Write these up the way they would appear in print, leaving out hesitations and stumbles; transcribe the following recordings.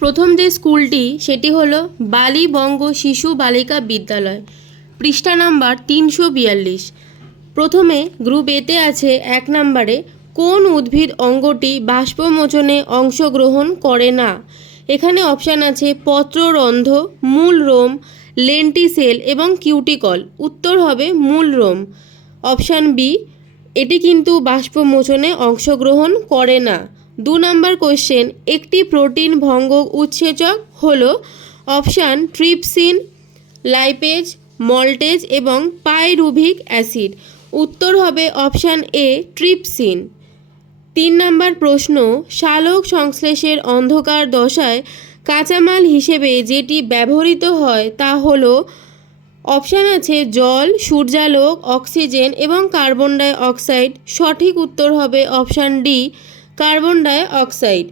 প্রথম যে স্কুলটি সেটি হলো বালিবঙ্গ শিশু বালিকা বিদ্যালয়, পৃষ্ঠা নাম্বার 342। প্রথমে গ্রুপ এতে আছে 1 নম্বরে কোন উদ্ভিদ অঙ্গটি বাষ্পমোচনে অংশগ্রহণ করে না। এখানে অপশান আছে পত্ররন্ধ্র, মূল রোম, লেন্টিসেল এবং কিউটিকল। উত্তর হবে মূল রোম, অপশান বি। এটি কিন্তু বাষ্পমোচনে অংশগ্রহণ করে না। 2 নম্বর কোশ্চেন, একটি প্রোটিন ভঙ্গক উৎসেচক হলো অপশান ট্রিপসিন, লাইপেজ, মল্টেজ এবং পাইরুভিক অ্যাসিড। উত্তর হবে অপশান এ ট্রিপসিন। 3 নম্বর প্রশ্ন, সালোক সংশ্লেষের অন্ধকার দশায় কাঁচামাল হিসেবে যেটি ব্যবহৃত হয় তা হলো অপশান আছে জল, সূর্যালোক, অক্সিজেন এবং কার্বন ডাই অক্সাইড। সঠিক উত্তর হবে option D carbon die oxide.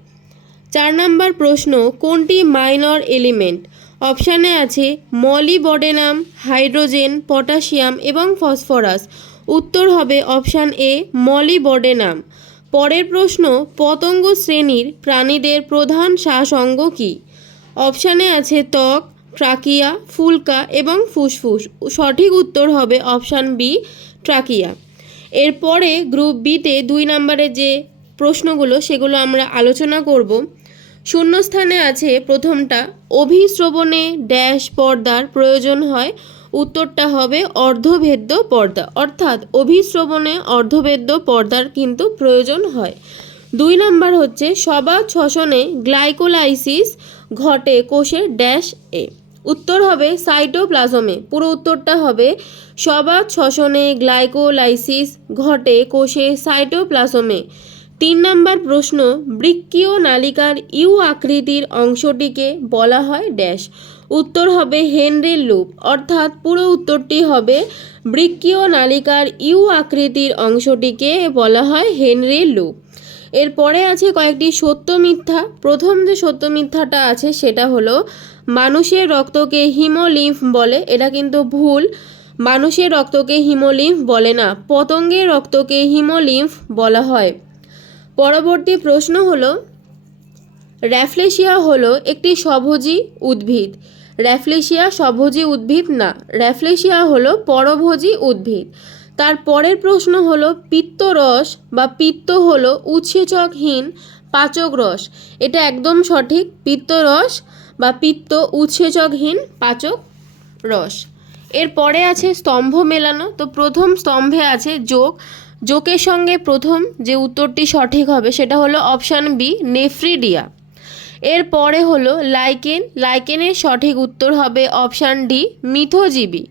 4 নম্বর প্রশ্ন, কোনটি মাইনর এলিমেন্ট। অপশানে আছে মলিবডেনাম, হাইড্রোজেন, পটাশিয়াম এবং ফসফরাস। উত্তর হবে অপশান এ মলিবডেনাম। পরের প্রশ্ন, পতঙ্গ শ্রেণীর প্রাণীদের প্রধান শ্বাস অঙ্গ কী। অপশানে আছে ত্বক, ট্রাকিয়া, ফুলকা এবং ফুসফুস। সঠিক উত্তর হবে অপশান বি ট্রাকিয়া। এরপরে গ্রুপ বিতে 2 নম্বরের যে প্রশ্নগুলো সেগুলো আমরা আলোচনা করব। শূন্যস্থানে আছে প্রথমটা, অভিশ্রবণে ড্যাশ পর্দার প্রয়োজন হয়। উত্তরটা হবে অর্ধভেদ্য পর্দা, অর্থাৎ অভিশ্রবণে অর্ধভেদ্য পর্দার কিন্তু প্রয়োজন হয়। 2 নম্বর হচ্ছে সবাত শ্বসনে গ্লাইকোলাইসিস ঘটে কোষের ড্যাশ এ। উত্তর হবে সাইটোপ্লাজমে। পুরো উত্তরটা হবে সবাত শ্বসনে গ্লাইকোলাইসিস ঘটে কোষে সাইটোপ্লাজমে। 3 নম্বর প্রশ্ন, বৃক্কীয় নালিকার ইউ আকৃতির অংশটিকে বলা হয় ড্যাশ। উত্তর হবে হেনরির লুপ, অর্থাৎ পুরো উত্তরটি হবে বৃক্কীয় নালিকার ইউ আকৃতির অংশটিকে বলা হয় হেনরির লুপ। এরপরে আছে কয়েকটি সত্য মিথ্যা। প্রথম যে সত্য মিথ্যাটা আছে সেটা হলো মানুষের রক্তকে হিমোলিম্ফ বলে। এটা কিন্তু ভুল, মানুষের রক্তকে হিমোলিম্ফ বলে না, পতঙ্গের রক্তকে হিমোলিম্ফ বলা হয়। পরবর্তী প্রশ্ন হলো র্যাফলেশিয়া হলো একটি স্বভোজী উদ্ভিদ। র্যাফলেশিয়া স্বভোজী উদ্ভিদ না, র্যাফলেশিয়া হলো পরভোজী উদ্ভিদ। তার পরের প্রশ্ন হলো পিত্তরস বা পিত্ত হলো উৎসেচকহীন পাচক রস। এটা একদম সঠিক, পিত্তরস বা পিত্ত উৎসেচকহীন পাচক রস। এরপরে আছে স্তম্ভ মেলানো। তো প্রথম স্তম্ভে আছে যোগ, যোগের সঙ্গে প্রথম যে উত্তরটি সঠিক হবে সেটা হলো অপশান বি নেফ্রিডিয়া। এরপরে হলো লাইকেন, লাইকেনের সঠিক উত্তর হবে অপশান ডি মিথজীবী।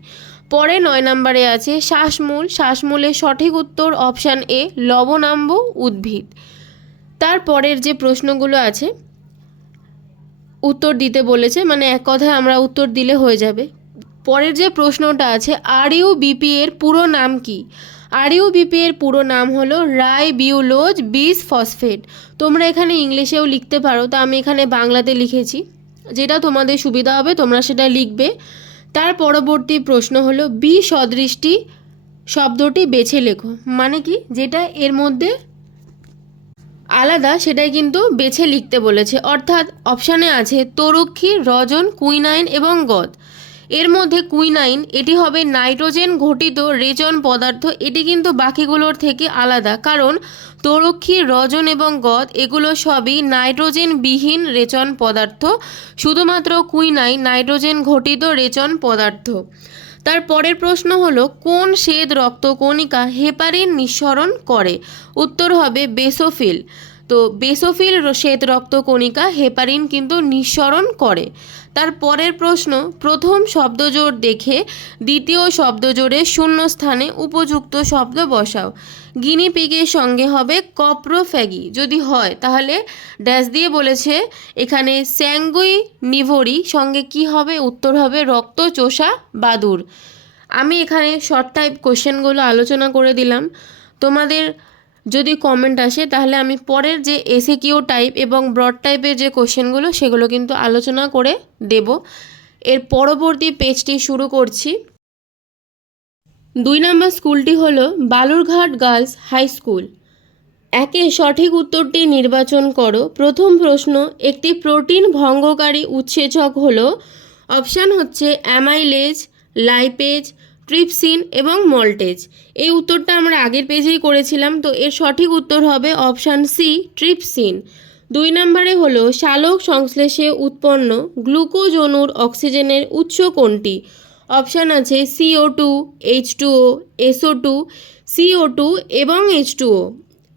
পরে 9 নম্বরে আছে শ্বাসমূল, শ্বাসমূলের সঠিক উত্তর অপশান এ লবণাম্ব উদ্ভিদ। তারপরের যে প্রশ্নগুলো আছে উত্তর দিতে বলেছে, মানে এক কথায় আমরা উত্তর দিলে হয়ে যাবে। পরের যে প্রশ্নটা আছে আরইউবিপি এর পুরো নাম কি। আরইউবিপি এর পুরো নাম হলো রাইবিউলোজ বিস ফসফেট। তোমরা এখানে ইংলিশেও লিখতে পারো, তা আমি এখানে বাংলাতে লিখেছি, যেটা তোমাদের সুবিধা হবে তোমরা সেটা লিখবে। তার পরবর্তী প্রশ্ন হলো বি সদৃষ্টি শব্দটি বেছে লেখো। মানে কি, যেটা এর মধ্যে আলাদা সেটাই কিন্তু বেছে লিখতে বলেছে। অর্থাৎ অপশানে আছে তরুক্ষী, রজন, কুইনাইন এবং গদ। এর মধ্যে কুইনাইন এটি হবে নাইট্রোজেন ঘটিত রেচন পদার্থ। এটি কিন্তু বাকিগুলোর থেকে আলাদা, কারণ তরুক্ষী, রজন এবং গদ এগুলো সবই নাইট্রোজেন বিহীন রেচন পদার্থ। শুধুমাত্র কুইনাইন নাইট্রোজেন ঘটিত রেচন পদার্থ। তার পরের প্রশ্ন হলো কোন শ্বেত রক্তকণিকা হেপারিন নিঃসরণ করে। উত্তর হবে বেসোফিল। তো বেসোফিল শ্বেত রক্তকণিকা হেপারিন কিন্তু নিঃসরণ করে। তার পরের প্রশ্ন, প্রথম শব্দজোড় দেখে দ্বিতীয় শব্দজোড়ের শূন্যস্থানে উপযুক্ত শব্দ বসাও। গিনিপিগের সঙ্গে হবে কপ্রোফ্যাগি, যদি হয় তাহলে ড্যাশ দিয়ে বলেছে এখানে স্যাঙ্গুই নিভোরি সঙ্গে কি হবে। উত্তর হবে রক্তচোষা বাদুড়। আমি এখানে শর্ট টাইপ কোশ্চেনগুলো আলোচনা করে দিলাম। তোমাদের যদি কমেন্ট আসে তাহলে আমি পরের যে এসএকিউ টাইপ এবং ব্রড টাইপের যে কোশ্চেনগুলো সেগুলো কিন্তু আলোচনা করে দেব। এর পরবর্তী পেজটি শুরু করছি। 2 নম্বর স্কুলটি হলো বালুরঘাট গার্লস হাই স্কুল। একে সঠিক উত্তরটি নির্বাচন করো। প্রথম প্রশ্ন, একটি প্রোটিন ভঙ্গকারী উৎসেচক হলো, অপশান হচ্ছে অ্যামাইলেজ, লাইপেজ, ট্রিপসিন এবং মল্টেজ। এই উত্তরটা আমরা আগের পেজেই করেছিলাম, তো এর সঠিক উত্তর হবে অপশান সি, ট্রিপসিন। 2 নম্বরে হলো সালোক সংশ্লেষে উৎপন্ন গ্লুকোজ অণুর অক্সিজেনের উৎস কোনটি? অপশান আছে CO2, H2O, SO2, CO2 এবং H2O।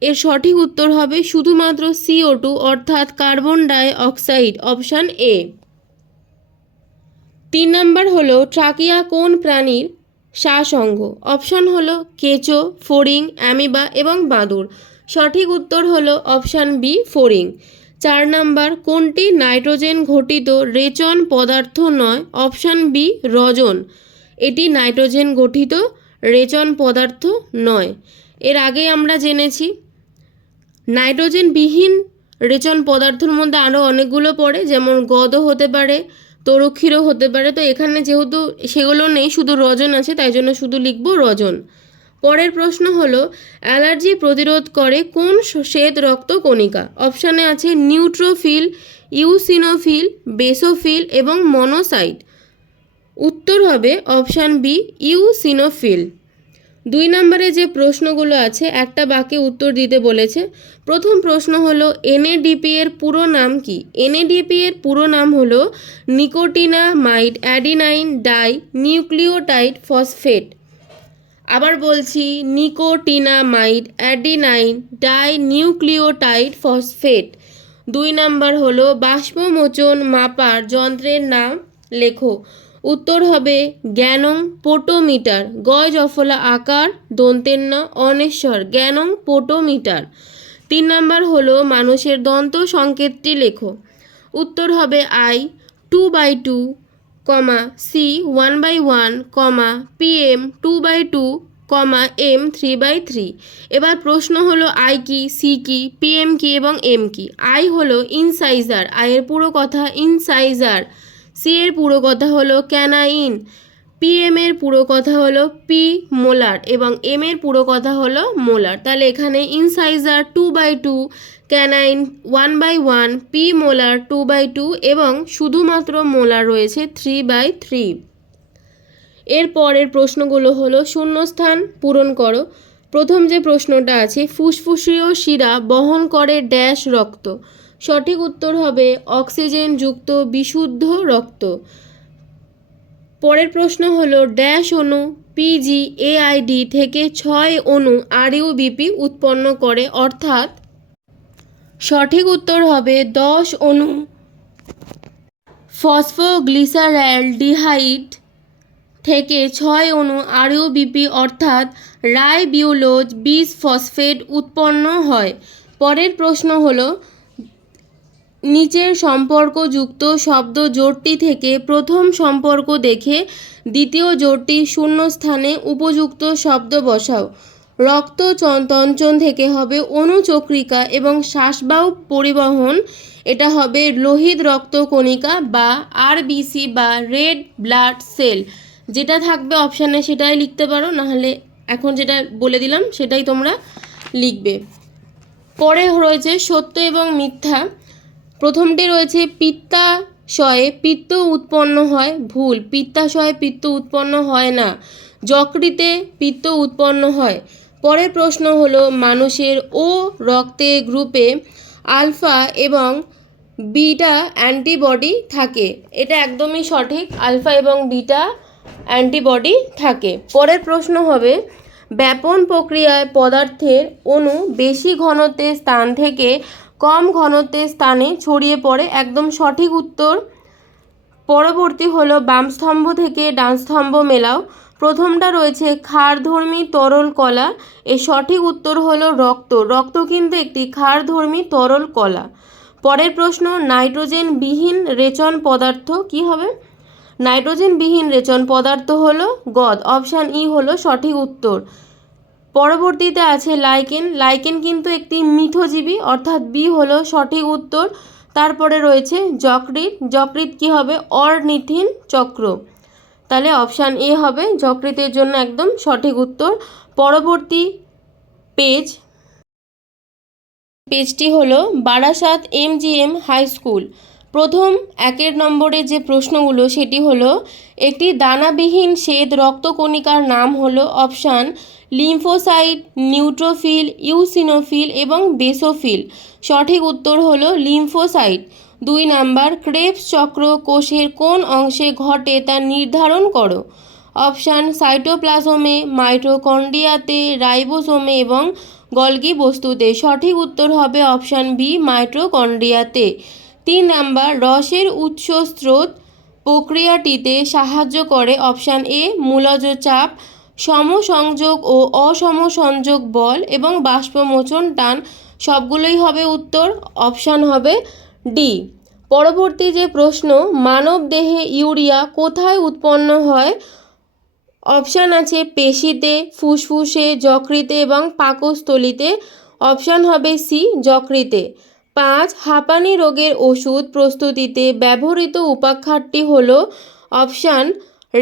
এর সঠিক উত্তর হবে শুধুমাত্র CO2 অর্থাৎ carbon dioxide, option A. 3 নম্বর হলো ট্রাকিয়া কোন প্রাণীর শ্বাস অঙ্গ? অপশান হলো কেঁচো, ফড়িং, অ্যামিবা এবং বাদুড়। সঠিক উত্তর হলো অপশান বি, ফড়িং। 4 নম্বর, কোনটি নাইট্রোজেন ঘটিত রেচন পদার্থ নয়? অপশান বি, রজন। এটি নাইট্রোজেন গঠিত রেচন পদার্থ নয়। এর আগে আমরা জেনেছি নাইট্রোজেনবিহীন রেচন পদার্থের মধ্যে আরও অনেকগুলো পড়ে, যেমন গদও হতে পারে, তরুক্ষীরও হতে পারে। তো এখানে যেহেতু সেগুলো নেই, শুধু রজন আছে, তাই জন্য শুধু লিখব রজন। পরের প্রশ্ন হলো অ্যালার্জি প্রতিরোধ করে কোন শ্বেত রক্ত কণিকা? অপশানে আছে নিউট্রোফিল, ইউসিনোফিল, বেসোফিল এবং মনোসাইট। উত্তর হবে অপশান বি, ইউসিনোফিল। 2 নম্বরে যে প্রশ্নগুলো আছে একটা বাক্যে উত্তর দিতে বলেছে। প্রথম প্রশ্ন হলো NADP এর পুরো নাম কি? NADP এর পুরো নাম হলো nicotinamide adenine die nucleotide phosphate. আবার বলছি, nicotinamide adenine die nucleotide phosphate. 2 নম্বর হলো বাষ্পমোচন মাপার যন্ত্রের নাম লেখো। উত্তর হবে জ্ঞানং পোটোমিটার। গয় জফলা আকার দন্তের ন অনেশ্বর, জ্ঞানং পোটোমিটার। 3 নম্বর হলো মানুষের দন্ত সংকেতটি লেখো। উত্তর হবে I 2/2, C 1/1, PM 2/2, M 3/3। এবার প্রশ্ন হলো I কি, C কি, PM কি এবং M কি? I হলো ইনসাইজার, I এর পুরো কথা ইনসাইজার। C এর পুরো কথা হলো ক্যানাইন। PM এর পুরো কথা হলো পি মোলার এবং M এর পুরো কথা হলো মোলার। তাহলে এখানে ইনসাইজার 2/2, ক্যানাইন 1/1, পি মোলার 2/2 এবং শুধুমাত্র মোলার রয়েছে 3/3। এর পরের প্রশ্নগুলো হলো শূন্যস্থান পূরণ করো। প্রথম যে প্রশ্নটা আছে ফুসফুসীয় শিরা বহন করে ড্যাশ রক্ত। সঠিক উত্তর হবে অক্সিজেন যুক্ত বিশুদ্ধ রক্ত। পরের প্রশ্ন হলো ড্যাশ অণু PGAID থেকে 6 অণু RUBP উৎপন্ন করে, অর্থাৎ সঠিক উত্তর হবে 10 অণু ফসফোগ্লিসারালডিহাইড থেকে 6 অণু RUBP অর্থাৎ রাইবিউলোজ বিসফসফেট উৎপন্ন হয়। পরের প্রশ্ন হলো নিচের সম্পর্কযুক্ত শব্দ জোড়টি থেকে প্রথম সম্পর্ক দেখে দ্বিতীয় জোড়টির শূন্যস্থানে উপযুক্ত শব্দ বসাও। রক্ত তঞ্চন থেকে হবে অনুচক্রিকা এবং শ্বাসবাহু পরিবহন, এটা হবে লোহিত রক্ত কণিকা বা RBC বা রেড ব্লাড সেল। যেটা থাকবে অপশানে সেটাই লিখতে পারো, নাহলে এখন যেটা বলে দিলাম সেটাই তোমরা লিখবে। পরে রয়েছে সত্য এবং মিথ্যা। প্রথমটি রয়েছে পিত্তাশয়ে পিত্ত উৎপন্ন হয়, ভুল। পিত্তাশয়ে পিত্ত উৎপন্ন হয় না, যকৃতে পিত্ত উৎপন্ন হয়। পরের প্রশ্ন হলো মানুষের ও রক্তের গ্রুপে আলফা এবং বিটা অ্যান্টিবডি থাকে। এটা একদমই সঠিক, আলফা এবং বিটা অ্যান্টিবডি থাকে। পরের প্রশ্ন হবে ব্যাপন প্রক্রিয়ায় পদার্থের অণু বেশি ঘনত্বের স্থান থেকে কম ঘনত্বের স্থানে ছড়িয়ে পড়ে, একদম সঠিক উত্তর। পরবর্তী হলো বাম স্তম্ভ থেকে ডান স্তম্ভ মেলাও। প্রথমটা রয়েছে ক্ষারধর্মী তরল কলা, এর সঠিক উত্তর হলো রক্ত। রক্ত কিন্তু একটি ক্ষারধর্মী তরল কলা। পরের প্রশ্ন নাইট্রোজেনবিহীন রেচন পদার্থ কি হবে? নাইট্রোজেনবিহীন রেচন পদার্থ হলো গদ, অপশান ই হলো সঠিক উত্তর। পরবর্তীতে আছে লাইকেন। লাইকেন কিন্তু একটি মিথজীবী, অর্থাৎ বি হলো সঠিক উত্তর। তারপরে রয়েছে যকৃৎ। যকৃৎ কি হবে? অর্নিথিন চক্র। তাহলে অপশান এ হবে যকৃতের জন্য একদম সঠিক উত্তর। পরবর্তী পেজ পেজটি হলো বারাসাত MGM হাই স্কুল। প্রথম 1 নম্বরের যে প্রশ্নগুলো সেটি হলো একটি দানাবিহীন শ্বেত রক্তকণিকার নাম হলো অপশান লিম্ফোসাইট, নিউট্রোফিল, ইউসিনোফিল এবং বেসোফিল। সঠিক উত্তর হলো লিম্ফোসাইট। 2 নাম্বার, ক্রেবস চক্র কোষের কোন অংশে ঘটে তা নির্ধারণ করো। অপশান সাইটোপ্লাজমে, মাইটোকন্ড্রিয়াতে, রাইবোসোমে এবং গলগি বস্তুতে। সঠিক উত্তর হবে অপশান বি, মাইটোকন্ড্রিয়াতে। 3 নাম্বার, রসের উৎস স্রোত প্রক্রিয়াটিতে সাহায্য করে অপশান এ মূলজ চাপ, সমসংযোগ ও অসমসংযোগ বল এবং বাষ্পমোচন টান। সবগুলোই হবে উত্তর, অপশান হবে ডি। পরবর্তী যে প্রশ্ন, মানব দেহে ইউরিয়া কোথায় উৎপন্ন হয়। অপশান আছে পেশিতে, ফুসফুসে, যকৃতে এবং পাকস্থলীতে। অপশান হবে সি, যকৃতে। 5, হাঁপানি রোগের ওষুধ প্রস্তুতিতে ব্যবহৃত উপাখ্যানটি হলো অপশান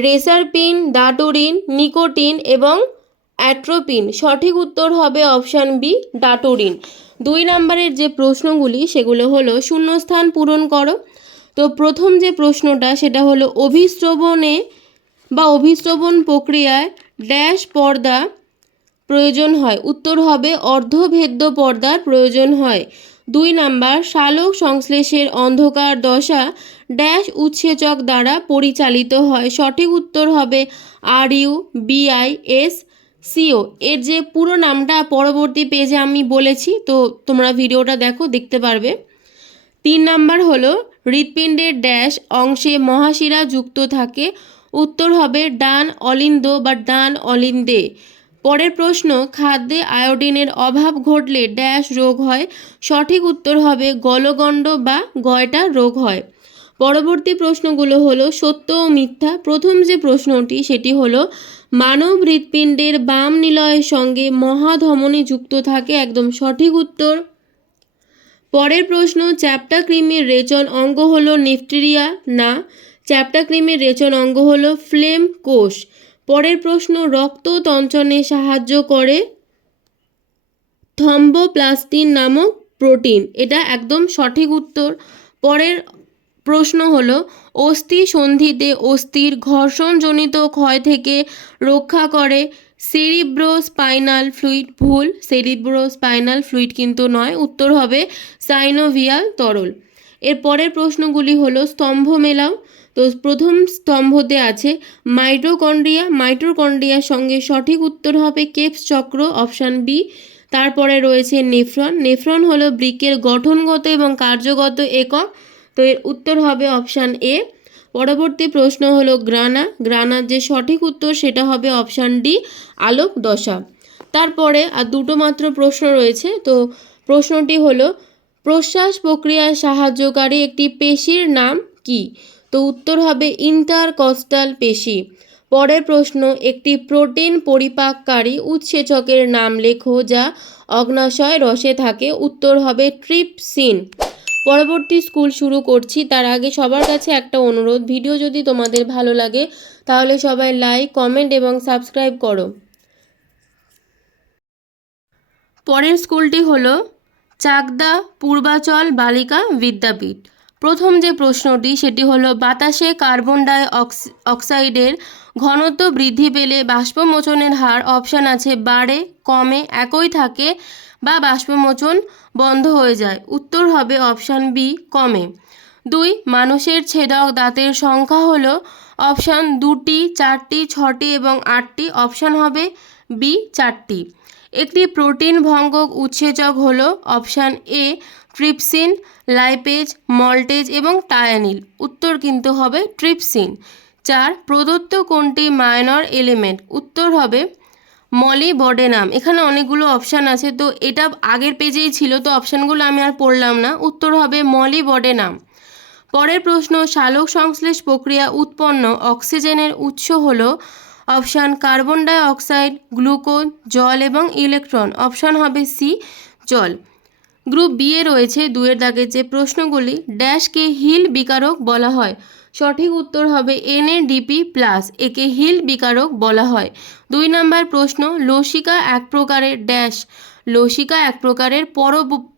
রেসারপিন, ডাটোরিন, নিকোটিন এবং অ্যাট্রোপিন। সঠিক উত্তর হবে অপশান বি, ডাটোরিন। 2 নম্বরের যে প্রশ্নগুলি সেগুলো হলো শূন্যস্থান পূরণ করো। তো প্রথম যে প্রশ্নটা সেটা হলো অভিস্রবণে বা অভিস্রবণ প্রক্রিয়ায় ড্যাশ পর্দা প্রয়োজন হয়। উত্তর হবে অর্ধভেদ্য পর্দার প্রয়োজন হয়। 2 নাম্বার, সালোক সংশ্লেষের অন্ধকার দশা ড্যাশ উৎসেচক দ্বারা পরিচালিত হয়। সঠিক উত্তর হবে RUBISCO। এর যে পুরো নামটা পরবর্তী পেজে আমি বলেছি, তো তোমরা ভিডিওটা দেখো, দেখতে পারবে। 3 নাম্বার হলো হৃৎপিণ্ডের ড্যাশ অংশে মহাশিরা যুক্ত থাকে। উত্তর হবে ডান অলিন্দ বা ডান অলিন্দে। পরের প্রশ্ন, খাদ্যে আয়োডিনের অভাব ঘটলে ড্যাশ রোগ হয়। সঠিক উত্তর হবে গলগণ্ড বা গয়টা রোগ হয়। পরবর্তী প্রশ্নগুলো হলো সত্য ও মিথ্যা। প্রথম যে প্রশ্নটি সেটি হলো মানব হৃৎপিণ্ডের বাম নিলয়ের সঙ্গে মহাধমনী যুক্ত থাকে। একদম সঠিক উত্তর। পরের প্রশ্ন, চ্যাপ্টা কৃমির রেচন অঙ্গ হলো নিফটেরিয়া। না, চ্যাপ্টা কৃমির রেচন অঙ্গ হলো ফ্লেম কোষ। পরের প্রশ্ন, রক্ত তঞ্চনে সাহায্য করে থ্রম্বোপ্লাস্টিন নামক প্রোটিন। এটা একদম সঠিক উত্তর। পরের প্রশ্ন হলো অস্থি সন্ধিতে অস্থির ঘর্ষণজনিত ক্ষয় থেকে রক্ষা করে সেরিব্রোস্পাইনাল ফ্লুইড। ভুল, সেরিব্রোস্পাইনাল ফ্লুইড কিন্তু নয়, উত্তর হবে সাইনোভিয়াল তরল। এর পরের প্রশ্নগুলি হলো স্তম্ভ মেলাও। তো প্রথম স্তম্ভতে আছে মাইটোকন্ড্রিয়া। মাইটোকন্ড্রিয়ার সঙ্গে সঠিক উত্তর হবে কেপস চক্র, অপশান বি। তারপরে রয়েছে নেফ্রন। নেফ্রন হলো বৃক্কের গঠনগত এবং কার্যগত একক। তো এর উত্তর হবে অপশান এ। পরবর্তী প্রশ্ন হলো গ্রানা। গ্রানার যে সঠিক উত্তর সেটা হবে অপশান ডি, আলোক দশা। তারপরে আর দুটো মাত্র প্রশ্ন রয়েছে। তো প্রশ্নটি হলো প্রশ্বাস প্রক্রিয়ায় সাহায্যকারী একটি পেশির নাম কি। তো উত্তর হবে ইন্টারকস্টাল পেশি। পরের প্রশ্ন, একটি প্রোটিন পরিপাককারী উৎসেচকের নাম লেখো যা অগ্ন্যাশয় রসে থাকে। উত্তর হবে ট্রিপসিন। পরবর্তী স্কুল শুরু করছি তার আগে সবার কাছে একটা অনুরোধ, ভিডিও যদি তোমাদের ভালো লাগে তাহলে সবাই লাইক, কমেন্ট এবং সাবস্ক্রাইব করো। পরের স্কুলটি হলো চাকদা পূর্বাচল বালিকা বিদ্যাপীঠ। প্রথম যে প্রশ্নটি সেটি হলো বাতাসে কার্বন ডাই অক্সাইডের ঘনত্ব বৃদ্ধি পেলে বাষ্পমোচনের হার। অপশান আছে বাড়ে, কমে, একই থাকে বা বাষ্পমোচন বন্ধ হয়ে যায়। উত্তর হবে অপশান বি, কমে। 2, মানুষের ছেদক দাঁতের সংখ্যা হলো অপশান 2টি, 4টি, 6টি এবং 8টি। অপশান হবে বি, 4টি। একটি প্রোটিন ভঙ্গক উৎসেচক হলো option A trypsin, lipase, maltase এবং টায়ানিল। উত্তর কিন্তু হবে ট্রিপসিন। 4, প্রদত্ত কোনটি মাইনর এলিমেন্ট। উত্তর হবে মলিবডেনাম। এখানে অনেকগুলো অপশান আছে, তো এটা আগের পেজেই ছিল, তো অপশানগুলো আমি আর পড়লাম না। উত্তর হবে মলিবডেনাম। পরের প্রশ্ন, সালোক সংশ্লেষ প্রক্রিয়া উৎপন্ন অক্সিজেনের উৎস হলো option carbon die oxide, glucose, জল এবং ইলেকট্রন। অপশান হবে সি, জল। গ্রুপ বি এ রয়েছে 2 এর দাগের যে প্রশ্নগুলি, ড্যাশকে হিল বিকারক বলা হয়। সঠিক উত্তর হবে NADP+, একে হিল বিকারক বলা হয়। 2 নম্বর প্রশ্ন, লসিকা এক প্রকারের ড্যাশ। লসিকা এক প্রকারের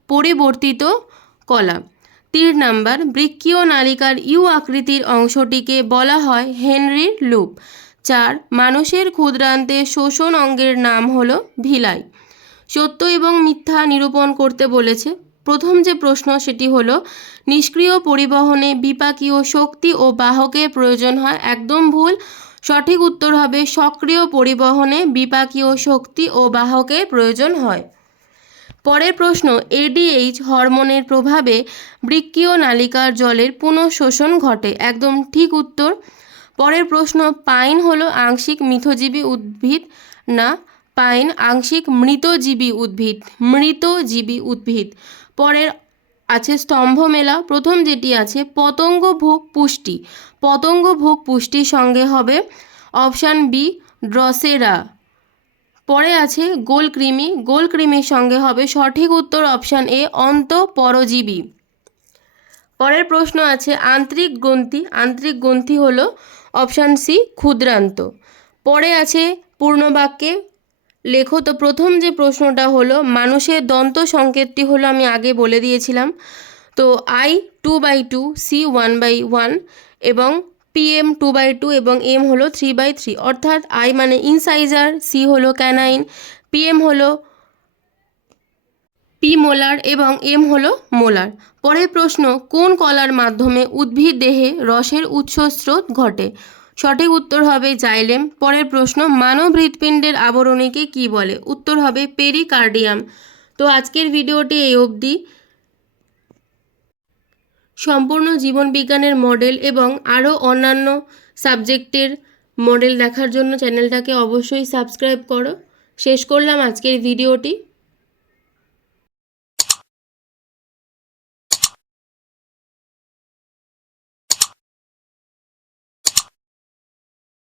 পরিবর্তিত কলা। 3 নাম্বার, বৃক্কীয় নালিকার ইউ আকৃতির অংশটিকে বলা হয় হেনরির লুপ। 4, মানুষের ক্ষুদ্রান্তে শোষণ অঙ্গের নাম হলো ভিলাই। সত্য এবং মিথ্যা নিরূপণ করতে বলেছে। প্রথম যে প্রশ্ন সেটি হলো, নিষ্ক্রিয় পরিবহনে বিপাকীয় শক্তি ও বাহকের প্রয়োজন হয়। একদম ভুল। সঠিক উত্তর হবে সক্রিয় পরিবহনে বিপাকীয় শক্তি ও বাহকের প্রয়োজন হয়। পরের প্রশ্ন, এডিএইচ হরমোনের প্রভাবে বৃক্কীয় নালিকার জলের পুনঃশোষণ ঘটে। একদম ঠিক উত্তর। পরের প্রশ্ন, পাইন হলো আংশিক মিথজীবী উদ্ভিদ না পাইন আংশিক মৃতজীবী উদ্ভিদ? মৃতজীবী উদ্ভিদ। পরের আছে স্তম্ভ মেলা। প্রথম যেটি আছে পতঙ্গভোগ পুষ্টি। পতঙ্গভোগ পুষ্টির সঙ্গে হবে অপশান বি ড্রসেরা। পরে আছে গোলকৃমি। গোলকৃমির সঙ্গে হবে সঠিক উত্তর অপশান এ অন্তঃপরজীবী। পরের প্রশ্ন আছে আন্তরিক গ্রন্থি। আন্তরিক গ্রন্থি হলো অপশান সি ক্ষুদ্রান্ত। পরে আছে পূর্ণবাক্যে লেখো। তো প্রথম যে প্রশ্নটা হলো মানুষের দন্ত সংকেতটি হলো, আমি আগে বলে দিয়েছিলাম। তো আই 2/2, সি 1/1 এবং পিএম 2/2 এবং এম হলো 3/3। অর্থাৎ আই মানে ইনসাইজার, সি হলো ক্যানাইন, পিএম হলো পিমোলার এবং এম হলো মোলার। পরের প্রশ্ন, কোন কলার মাধ্যমে উদ্ভিদ দেহে রসের উৎসস্রোত ঘটে? সঠিক উত্তর হবে জাইলেম। পরের প্রশ্ন, মানব হৃৎপিণ্ডের আবরণীকে কি বলে? উত্তর হবে পেরিকার্ডিয়াম। তো আজকের ভিডিওটি এই অবধি। সম্পূর্ণ জীবনবিজ্ঞানের মডেল এবং আরও অন্যান্য সাবজেক্টের মডেল দেখার জন্য চ্যানেলটাকে অবশ্যই সাবস্ক্রাইব করো। শেষ করলাম আজকের ভিডিওটি।